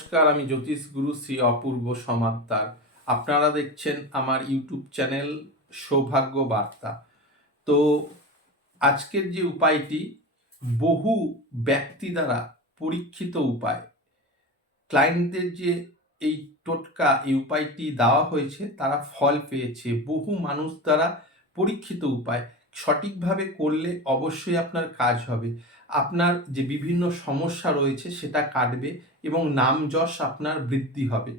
নমস্কার, আমি জ্যোতিষ গুরু শ্রী অপূর্ব সমাত্তার। আপনারা দেখছেন আমার ইউটিউব চ্যানেল সৌভাগ্য বার্তা। তো আজকের যে উপায়টি, বহু ব্যক্তি দ্বারা পরীক্ষিত উপায়। ক্লায়েন্টদের যে এই টোটকা, এই উপায়টি দেওয়া হয়েছে, তারা ফল পেয়েছে। বহু মানুষ দ্বারা পরীক্ষিত উপায়। সঠিকভাবে করলে অবশ্যই আপনার কাজ হবে। আপনার যে বিভিন্ন সমস্যা রয়েছে সেটা কাটবে এবং নাম যশ আপনার বৃদ্ধি হবে।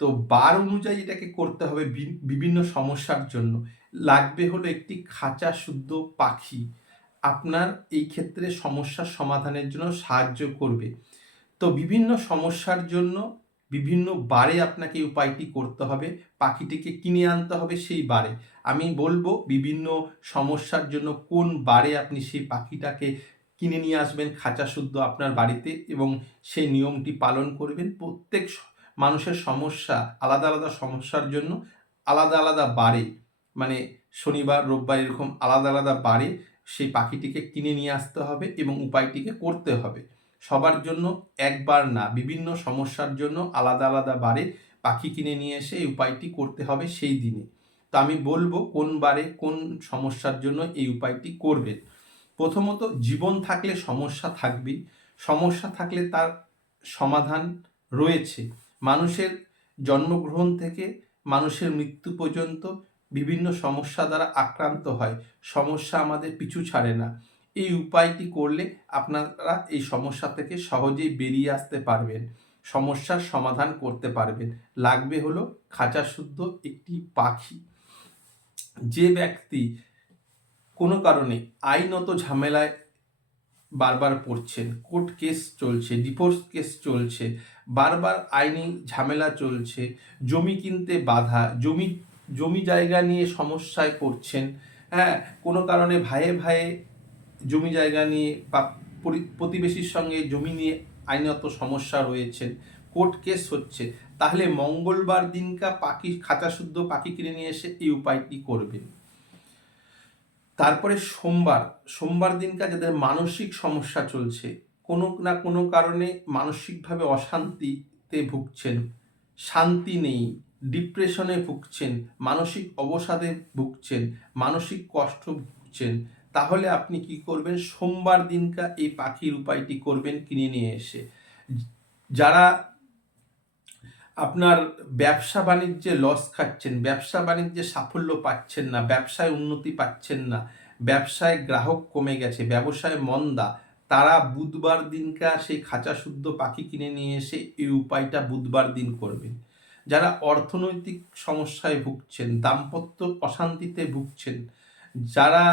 তো বার অনুযায়ী এটাকে করতে হবে বিভিন্ন সমস্যার জন্য। লাগবে হলো একটি খাঁচা শুদ্ধ পাখি। আপনার এই ক্ষেত্রে সমস্যার সমাধানের জন্য সাহায্য করবে। তো বিভিন্ন সমস্যার জন্য বিভিন্ন বারে আপনাকে উপায়টি করতে হবে। পাখিটিকে কিনে আনতে হবে সেই বারে। আমি বলব বিভিন্ন সমস্যার জন্য কোন বারে আপনি সেই পাখিটাকে কিনে নিয়ে আসবেন, খাঁচা শুদ্ধ আপনার বাড়িতে এবং সেই নিয়মটি পালন করবেন। প্রত্যেক মানুষের সমস্যা আলাদা আলাদা সমস্যার জন্য আলাদা আলাদা বারে মানে শনিবার, রোববার এরকম আলাদা আলাদা বারে সেই পাখিটিকে কিনে নিয়ে আসতে হবে এবং উপায়টিকে করতে হবে। সবার জন্য একবার না, বিভিন্ন সমস্যার জন্য আলাদা আলাদা বারে পাখি কিনে নিয়ে এসে এই উপায়টি করতে হবে সেই দিনে। তো আমি বলব কোন বারে কোন সমস্যার জন্য এই উপায়টি করবেন। প্রথমত জীবন থাকলে সমস্যা থাকবেই সমস্যা থাকলে তার সমাধান রয়েছে। মানুষের জন্মগ্রহণ থেকে মানুষের মৃত্যু পর্যন্ত বিভিন্ন সমস্যা দ্বারা আক্রান্ত হয়। সমস্যা আমাদের পিছু ছাড়ে না। এই উপায়টি করলে আপনারা এই সমস্যা থেকে সহজেই বেরিয়ে আসতে পারবেন। সমস্যার সমাধান করতে পারবেন। লাগবে হলো খাঁচা শুদ্ধ একটি পাখি। যে ব্যক্তি কোনো কারণে আইনত ঝামেলায় বারবার পড়ছেন, কোর্ট কেস চলছে, ডিভোর্স কেস চলছে, বারবার আইনি ঝামেলা চলছে, জমি কিনতে বাধা, জমি জমি জায়গা নিয়ে সমস্যায় পড়ছেন হ্যাঁ কোনো কারণে ভাইয়ে ভাইয়ে জমি জায়গা নিয়ে বা প্রতিবেশীর সঙ্গে জমি নিয়ে আইনত সমস্যা রয়েছেন, কোর্ট কেস হচ্ছে, তাহলে মঙ্গলবার দিনকা পাখি খাঁচা শুদ্ধ পাখি কিনে নিয়ে এসে এই উপায়টি করবেন। তারপরে সোমবার সোমবার দিনকার যাদের মানসিক সমস্যা চলছে, কোনো না কোনো কারণে মানসিকভাবে অশান্তিতে ভুগছেন, শান্তি নেই, ডিপ্রেশনে ভুগছেন, মানসিক অবসাদে ভুগছেন, মানসিক কষ্ট ভুগছেন, তাহলে আপনি কি করবেন? সোমবার দিনকা এই পাখির উপায়টি করবেন কিনে নিয়ে এসে। যারা আপনার ব্যবসা বাণিজ্যে লস খাচ্ছেন, ব্যবসা বাণিজ্যে সাফল্য পাচ্ছেন না, ব্যবসায় উন্নতি পাচ্ছেন না, ব্যবসায় গ্রাহক কমে গেছে, ব্যবসায় মন্দা, তারা বুধবার দিনকা সেই খাঁচা শুদ্ধ পাখি কিনে নিয়ে এসে এই উপায়টা বুধবার দিন করবেন যারা অর্থনৈতিক সমস্যায় ভুগছেন, দাম্পত্য অশান্তিতে ভুগছেন, যারা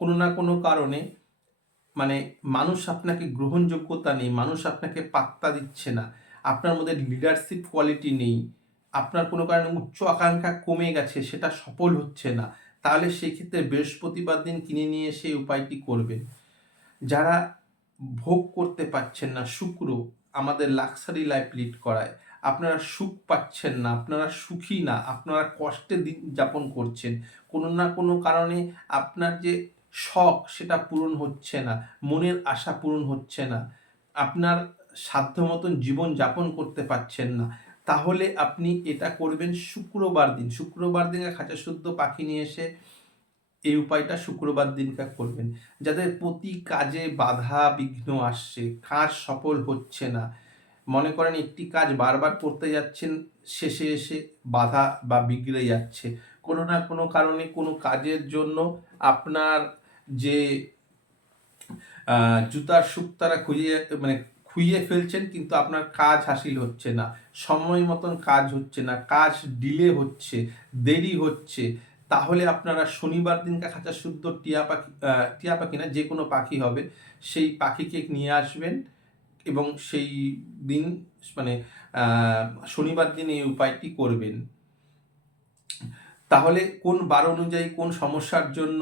কোনো না কোনো কারণে মানে মানুষ আপনাকে গ্রহণযোগ্যতা নেই, মানুষ আপনাকে পাত্তা দিচ্ছে না আপনার মধ্যে লিডারশিপ কোয়ালিটি নেই, আপনার কোনো কারণে উচ্চ আকাঙ্ক্ষা কমে গেছে, সেটা সফল হচ্ছে না, তাহলে সেই ক্ষেত্রে বৃহস্পতিবার দিন কিনে নিয়ে এসে এই উপায়টি করবেন। যারা ভোগ করতে পারছেন না, শুক্র আমাদের লাক্সারি লাইফ লিড করায়। আপনারা সুখ পাচ্ছেন না, আপনারা সুখী না, আপনারা কষ্টে দিন যাপন করছেন। কোনো না কোনো কারণে আপনার যে শখ, সেটা পূরণ হচ্ছে না, মনের আশা পূরণ হচ্ছে না। আপনার সাধ্য মতন জীবন যাপন করতে পারছেন না, তাহলে আপনি এটা করবেন শুক্রবার দিন। শুক্রবার দিনে খাঁচা শুদ্ধ পাখি নিয়ে এসে এই উপায়টা শুক্রবার দিনকা করবেন। যাদের প্রতি কাজে বাধা বিঘ্ন আসছে, কাজ সফল হচ্ছে না, মনে করেন একটি কাজ বারবার করতে যাচ্ছেন, শেষে এসে বাধা বা বিগড়ে যাচ্ছে। কোনো না কোনো কারণে কোনো কাজের জন্য আপনার যে জুতার সুখ তারা খুঁজে মানে খুইয়ে ফেলছেন, কিন্তু আপনার কাজ হাসিল হচ্ছে না। সময় মতন কাজ হচ্ছে না, কাজ ডিলে হচ্ছে, দেরি হচ্ছে। তাহলে আপনারা শনিবার দিনকা খাঁচা শুদ্ধ টিয়া পাখি টিয়া পাখি না যে কোনো পাখি হবে, সেই পাখিকে নিয়ে আসবেন এবং সেই দিন মানে শনিবার দিন এই উপায়টি করবেন। তাহলে কোন বার অনুযায়ী কোন সমস্যার জন্য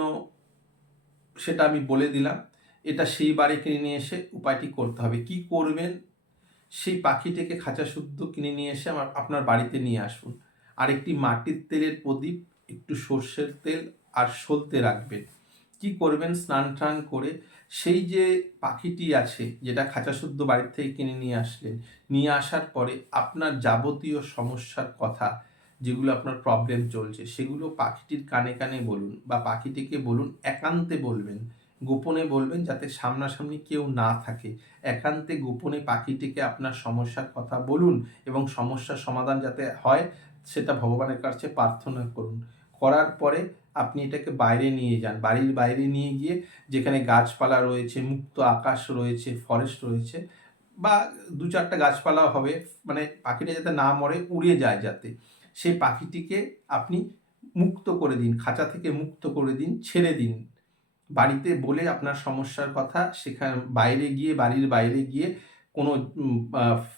সেটা আমি বলে দিলাম। এটা সেই বাড়ি কিনে নিয়ে এসে উপায়টি করতে হবে। কি করবেন? সেই পাখিটিকে খাঁচা শুদ্ধ কিনে নিয়ে এসে আমার, আপনার বাড়িতে নিয়ে আসুন। আর একটি মাটির তেলের প্রদীপ, একটু সর্ষের তেল আর সলতে রাখবেন। কি করবেন? স্নান টান করে সেই যে পাখিটি আছে, যেটা খাঁচা শুদ্ধ বাড়ির থেকে কিনে নিয়ে আসলেন, নিয়ে আসার পরে আপনার যাবতীয় সমস্যার কথা, যেগুলো আপনার প্রবলেম চলছে, সেগুলো পাখিটির কানে কানে বলুন বা পাখিটিকে বলুন, একান্তে বলবেন। গোপনে বলবেন যাতে সামনাসামনি কেউ না থাকে। একান্তে গোপনে পাখিটিকে আপনার সমস্যার কথা বলুন এবং সমস্যার সমাধান যাতে হয়, সেটা ভগবানের কাছে প্রার্থনা করুন। করার পরে আপনি এটাকে বাইরে নিয়ে যান। বাড়ির বাইরে নিয়ে গিয়ে যেখানে গাছপালা রয়েছে, মুক্ত আকাশ রয়েছে ফরেস্ট রয়েছে বা দু চারটা গাছপালা হবে মানে পাখিটা যাতে না মরে, উড়ে যায় যাতে। সেই পাখিটিকে আপনি মুক্ত করে দিন, খাঁচা থেকে মুক্ত করে দিন, ছেড়ে দিন। বাড়িতে বলে আপনার সমস্যার কথা, সেখানে বাইরে গিয়ে, বাড়ির বাইরে গিয়ে কোনো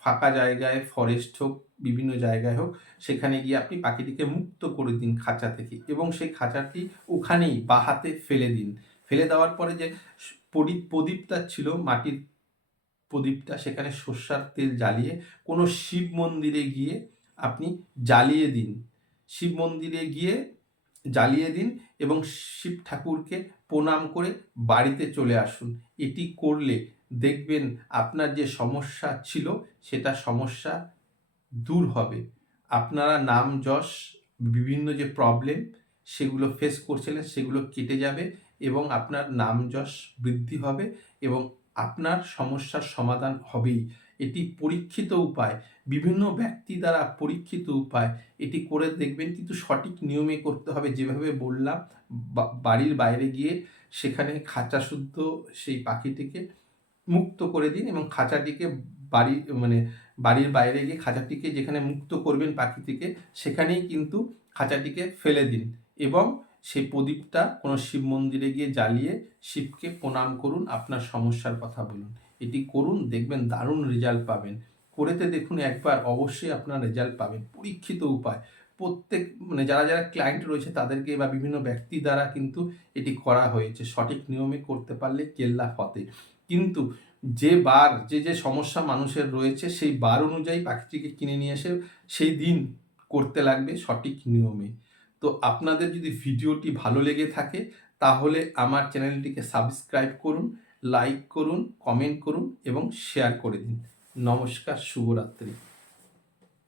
ফাঁকা জায়গায় ফরেস্ট হোক, বিভিন্ন জায়গায় হোক, সেখানে গিয়ে আপনি পাখিটিকে মুক্ত করে দিন খাঁচা থেকে এবং সেই খাঁচাটি ওখানেই বা হাতে ফেলে দিন। ফেলে দেওয়ার পরে যে প্রদীপ, প্রদীপটা ছিল, মাটির প্রদীপটা সেখানে সর্ষার তেল জ্বালিয়ে কোনো শিব মন্দিরে গিয়ে আপনি জ্বালিয়ে দিন। শিব মন্দিরে গিয়ে জ্বালিয়ে দিন এবং শিব ঠাকুরকে প্রণাম করে বাড়িতে চলে আসুন। এটি করলে দেখবেন আপনার যে সমস্যা ছিল, সেটা সমস্যা দূর হবে। আপনারা নাম যশ, বিভিন্ন যে প্রবলেম সেগুলো ফেস করছিলেন, সেগুলো কেটে যাবে এবং আপনার নাম যশ বৃদ্ধি হবে এবং আপনার সমস্যার সমাধান হবেই। এটি পরীক্ষিত উপায়। বিভিন্ন ব্যক্তি দ্বারা পরীক্ষিত উপায়। এটি করে দেখবেন কিন্তু সঠিক নিয়মে করতে হবে। যেভাবে বললাম বাড়ির বাইরে গিয়ে সেখানে খাঁচা শুদ্ধ সেই পাখিটিকে মুক্ত করে দিন এবং খাঁচাটিকে বাড়ি মানে বাড়ির বাইরে গিয়ে খাঁচাটিকে যেখানে মুক্ত করবেন পাখিটিকে, সেখানেই কিন্তু খাঁচাটিকে ফেলে দিন এবং সেই প্রদীপটা কোনো শিব মন্দিরে গিয়ে জ্বালিয়ে শিবকে প্রণাম করুন। আপনার সমস্যার কথা বলুন। এটি করুন, দেখবেন দারুণ রেজাল্ট পাবেন। করেতে দেখুন একবার অবশ্যই আপনার রেজাল্ট পাবেন। পরীক্ষিত উপায়। প্রত্যেক মানে যারা যারা ক্লায়েন্ট রয়েছে তাদেরকে বা বিভিন্ন ব্যক্তি দ্বারা কিন্তু এটি করা হয়েছে। সঠিক নিয়মে করতে পারলে কেল্লা ফতে। কিন্তু যে বার, যে যে সমস্যা মানুষের রয়েছে, সেই বার অনুযায়ী পাখিটিকে কিনে নিয়ে এসে সেই দিন করতে লাগবে সঠিক নিয়মে। তো আপনাদের যদি ভিডিওটি ভালো লেগে থাকে, তাহলে আমার চ্যানেলটিকে সাবস্ক্রাইব করুন। লাইক করুন কমেন্ট করুন এবং শেয়ার করে দিন। নমস্কার শুভরাত্রি।